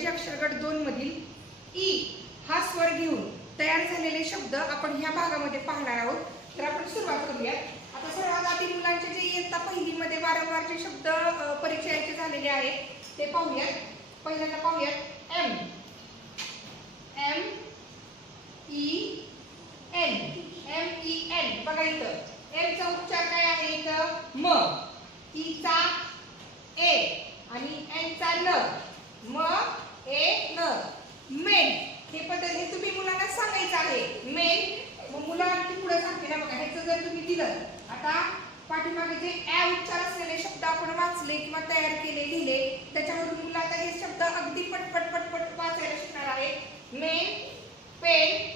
इंग्रजी अक्षरगट दोन मधील ई हा स्वर घेऊन तयार झालेले शब्द आपण ह्या भागामध्ये पाहणार आहोत. तर आपण सुरुवात करूया आता सर्वात मुलांचे जे इयत्ता पहिलीमध्ये वारंवार जे शब्द परिचयाचे झालेले आहेत ते पाहूयात. पहिल्यांदा पाहूयात. M M E N M E N बघा इथं. एमचा उच्चार काय आहे इथं? म. E ईचा ए आणि एनचा न म ए न मेन हे पद्धत हे तुम्ही मुलांना सांगायचं आहे मेन मग मुलं आणखी पुढे सांगते ना बघा ह्याचं जर तुम्ही दिलं आता पाठीमागे जे ॲ उच्चार असलेले शब्द आपण वाचले किंवा तयार केले लिहिले त्याच्यावरून मुलं आता हे शब्द अगदी पटपट पटपट वाचायला शिकणार आहे मेन पेन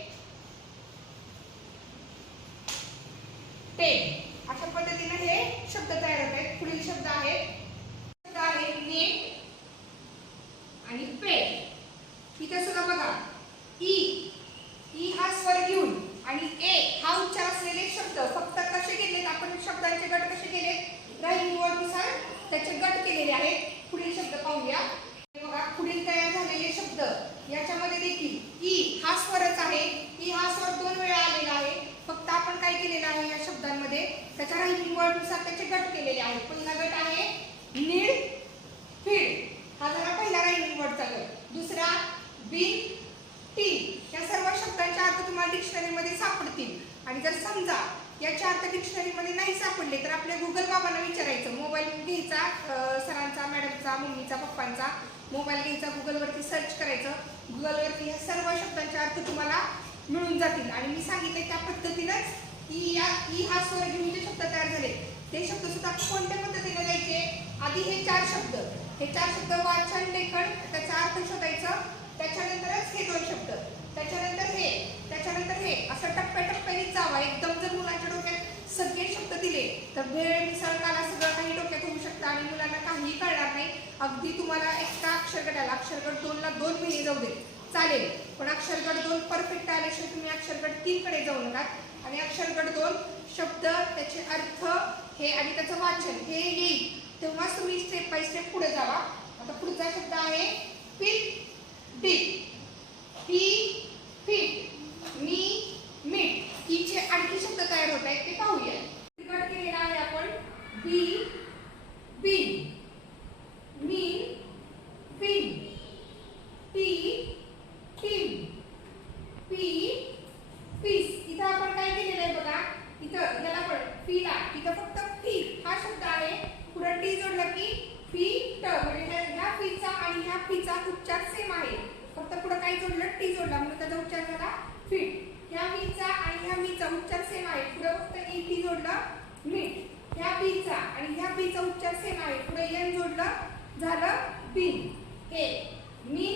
पेन अशा पद्धतीने हे शब्द तयार होत आहेत पुढील शब्द आहे शब्द आहे नीट आणि पेन इथे सुद्धा बघा. ई. ई हा स्वर घेऊन आणि ए हा उच्चार असलेले शब्द. फक्त कसे केलेत आपण? शब्दांचे गट कसे केलेत राहील निवडनुसार त्याचे गट केलेले आहेत. पुढील शब्द पाहूया. हे बघा पुढील तयार झालेले शब्द. याच्यामध्ये देखील ई हा स्वरच आहे. ई हा स्वर दोन वेळा आलेला आहे. फक्त आपण काय केलेलं आहे या शब्दांमध्ये? त्याच्या राहील निवडनुसार त्याचे गट केलेले आहेत. पुन्हा गट आहे. नीड फीड हा झाला पहिला राहील निवडचा गट दुसरा बिन टी या सर्व शब्दांचे अर्थ तुम्हाला डिक्शनरीमध्ये सापडतील आणि जर समजा याचे अर्थ डिक्शनरीमध्ये नाही सापडले तर आपल्या गुगल बाबांना विचारायचं. मोबाईल घ्यायचा सरांचा मॅडमचा मम्मीचा पप्पांचा. मोबाईल घ्यायचा गुगलवरती सर्च करायचं. गुगलवरती ह्या सर्व शब्दांचे अर्थ तुम्हाला मिळून जातील. आणि मी सांगितले त्या पद्धतीनंच ई या ई हा स्वर घेऊन जे शब्द तयार झाले ते शब्द सुद्धा कोणत्या पद्धतीने द्यायचे आधी हे चार शब्द. हे चार शब्द वाचन लेखन त्याचा अर्थ शोधायचं. त्याच्यानंतरच हे दोन शब्द. त्याच्यानंतर हे त्याच्यानंतर हे. असं टप्प्याटप्प्याने जावा. एकदम जर मुलाच्या डोक्यात सगळे शब्द दिले तर वेळ मिसळकाला सगळं काही डोक्यात होऊ शकतं आणि मुलांना काहीही कळणार नाही अगदी तुम्हाला एका अक्षरगटाला अक्षरगट दोनला दोन महिने जाऊ दे. चालेल. पण अक्षरगट दोन परफेक्ट आल्याशिवाय तुम्ही अक्षरगट तीनकडे जाऊ नका आणि अक्षरगट दोन शब्द त्याचे अर्थ हे आणि त्याचं वाचन हे येईल. तेव्हाच तुम्ही स्टेप बाय स्टेप पुढे जावा. आता पुढचा शब्द आहे P D. P feet me meet हिचे आणखी शब्द तयार होत आहेत ते पाहूया गट केलेला आहे आपण B bin me bin T team P piece इथं आपण काय केलेलं आहे बघा इथं याला पण पीला इथं फक्त फी हा शब्द आहे पुढे टी जोडला की फी ट म्हणजे ह्या- ह्या फीचा आणि ह्या फीचा उच्चार सेम आहे फक्त पुढे काय जोडलं टी जोडला म्हणून त्याचा उच्चार झाला फीट ह्या मीचा आणि ह्या मीचा उच्चार सेम आहे पुढे फक्त ई टी जोडलं मीठ ह्या बीचा आणि ह्या बीचा उच्चार सेम आहे पुढे एन जोडलं झालं बिन. हे मी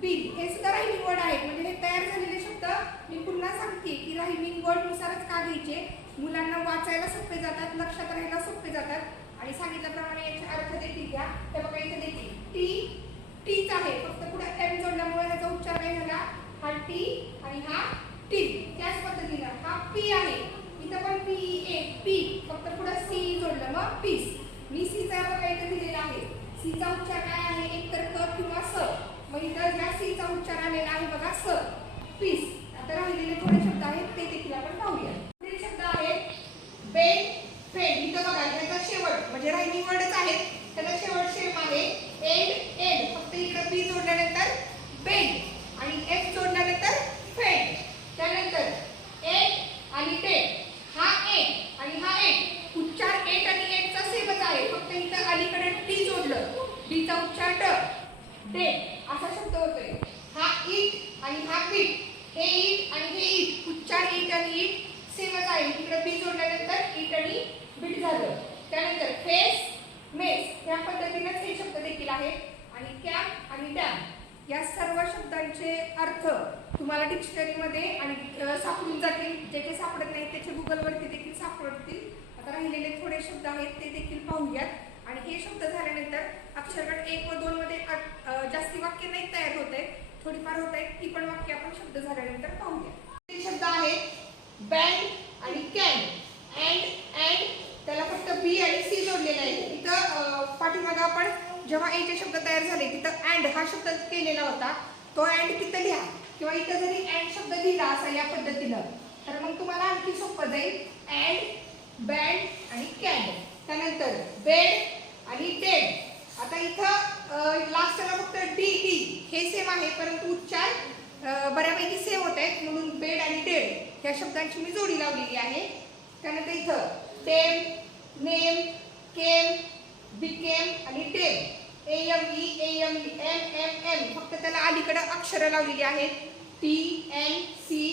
बिन. हे सुद्धा राहिमिंग वर्ड आहेत म्हणजे हे तयार झालेले शब्द मी पुन्हा सांगते की राहिमिंग वर्डनुसारच का घ्यायचे? मुलांना वाचायला सोपे जातात लक्षात राहायला सोपे जातात. आणि सांगितल्याप्रमाणे याचे अर्थ देतील घ्या. हे बघा इथे देतील टी टीच आहे. फक्त पुढे एम जोडल्यामुळे त्याचा उच्चार काय झाला. हा टी आणि हा टी त्याच पद्धतीनं हा पी आहे. इथं पण पी ए पी फक्त पुढे सी जोडलं मग पीस मी सीचा बघा इथे दिलेला आहे. सीचा उच्चार काय आहे? एक तर क किंवा स. मग इथं ह्या सीचा उच्चार आलेला आहे बघा स. पीस. आता राहिलेले थोडे शब्द आहेत ते देखील आपण पाहूया पुढील शब्द आहेत बेन फेड इथं बघा ह्याचा शेवट म्हणजे रायमिंग वर्डच आहेत त्याचा शेवट सेम आहे एंड एंड फक्त इकडे बी जोडल्यानंतर बेंड आणि एफ जोडल्यानंतर फेड त्यानंतर एट आणि टेट हा एट आणि हा एट उच्चार एट आणि एटचा सेमच आहे फक्त इथं अलीकडे टी जोडलं बीचा उच्चार ट ते असा शब्द होतोय. हा इट आणि हा पीठ. हे इट आणि हे इट उच्चार इट आणि इट सेमच आहे. इकडे बी जोडल्यानंतर इट आणि बीट झालं. त्यानंतर फेस मेस या पद्धतीनेच हे शब्द देखील आहेत. आणि कॅप आणि डॅम या सर्व शब्दांचे अर्थ तुम्हाला डिक्शनरीमध्ये आणि सापडून जातील. जे काही सापडत नाही त्याचे गुगलवरती देखील सापडतील. आता राहिलेले थोडे शब्द आहेत ते देखील पाहूयात. आणि हे शब्द झाल्यानंतर अक्षरगट एक व दोन वाक्य नाही तयार होत आहेत थोडीफार होत आहेत ती पण वाक्य आपण शब्द झाल्यानंतर पाहूया. ते शब्द आहेत बँड आणि कॅन. अँड अँड त्याला फक्त बी आणि सी जोडलेलं आहे इथं अ, पाठीमागं आपण जेव्हा एचे शब्द तयार झाले तिथं अँड हा शब्द केलेला होता. तो अँड तिथं लिहा. किंवा इथं जरी अँड शब्द लिहिला असा या पद्धतीनं तर मग तुम्हाला आणखी सोपं जाईल. अँड बँड आणि कॅन. त्यानंतर बेड आणि डेड. आता इथं लास्टला फक्त डी डी हे सेम आहे परंतु उच्चार बऱ्यापैकी सेम होत आहेत म्हणून बेड आणि डेड या शब्दांची मी जोडी लावलेली आहे. त्यानंतर इथं टेम नेम केम बिकेम आणि tame A M E A M E M M M फक्त त्याला अलीकडे अक्षरं लावलेली आहेत. टी एन सी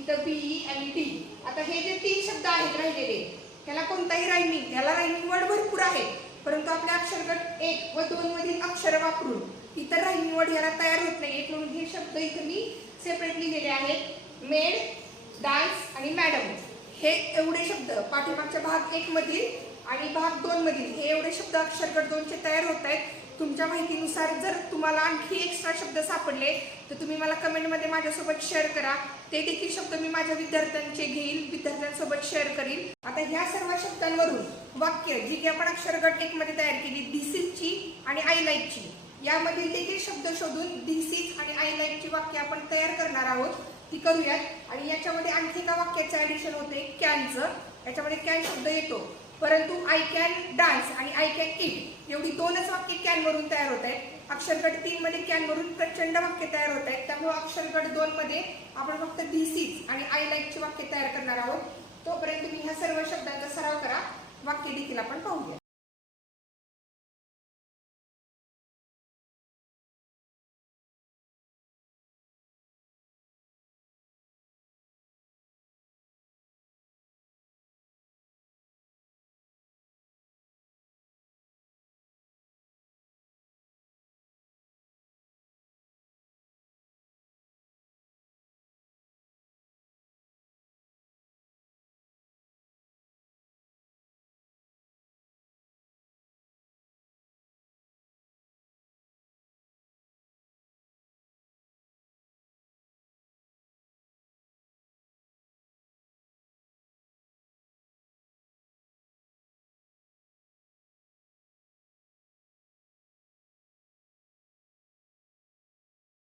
इथं बी ई e आणि टी आता हे जे तीन शब्द आहेत राहिलेले त्याला कोणताही रायमिंग त्याला रायमिंग वर्ड भरपूर आहे. परंतु आपल्या अक्षरगट एक व दोन मधील अक्षर वापरून इतर राही निवड याला तयार होत नाहीत म्हणून हे शब्द इथं मी सेपरेट लिहिलेले आहेत. मेड डान्स आणि मॅडम हे एवढे शब्द पाठीमागच्या भाग एक मधील आणि भाग दोन मधील हे एवढे शब्द अक्षरगट दोनचे तयार होत आहेत. तुमच्या माहितीनुसार जर तुम्हाला आणखी एक्स्ट्रा शब्द सापडले तर तुम्ही मला कमेंटमध्ये माझ्यासोबत शेअर करा. ते देखील शब्द मी माझ्या विद्यार्थ्यांचे घेईल विद्यार्थ्यांसोबत शेअर करील. आता ह्या सर्व शब्दांवरून वाक्य जी की आपण अक्षरगट एक मध्ये तयार केली दिस ची आणि आय लाईकची यामधील देखील शब्द शोधून दिस इज आणि आय लाईकची वाक्य आपण तयार करणार आहोत. ती करूयात. आणि याच्यामध्ये आणखी एका वाक्याचं ऍडिशन होते कॅनचं याच्यामध्ये कॅन शब्द येतो. परंतु आय कॅन डान्स आणि आय कॅन इट एवढी दोनच वाक्य कॅन वरून तयार होत आहेत अक्षरगट तीन मध्ये कॅन वरून प्रचंड वाक्य तयार होत आहेत त्यामुळे अक्षरगट दोन मध्ये आपण फक्त डीसीज आणि आय लाईकची वाक्य तयार करणार आहोत. तोपर्यंत तुम्ही ह्या सर्व शब्दांचा सराव करा. वाक्य देखील आपण पाहूया